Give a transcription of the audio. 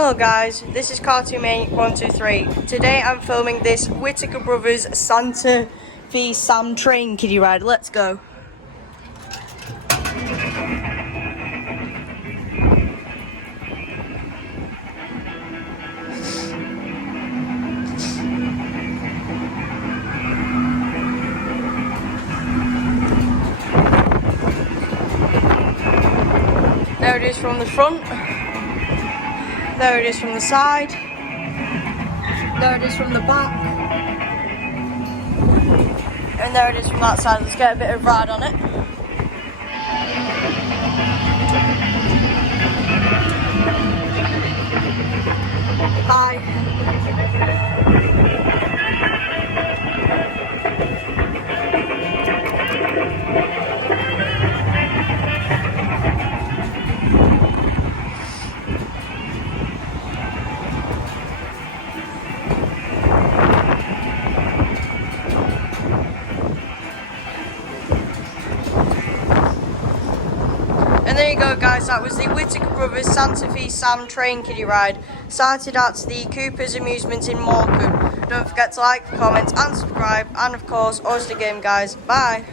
Hello guys, this is Cartoon123. Today I'm filming this Whitaker Brothers Santa v Sam train kiddie ride. Let's go. There it is from the front. There it is from the side. There it is from the back. And there it is from that side. Let's get a bit of ride on it. Hi. And there you go guys, that was the Whitaker Brothers Santa v Sam train kiddie ride. Started at the Cooper's Amusements in Morecambe. Don't forget to like, comment and subscribe, and of course, us the game guys. Bye!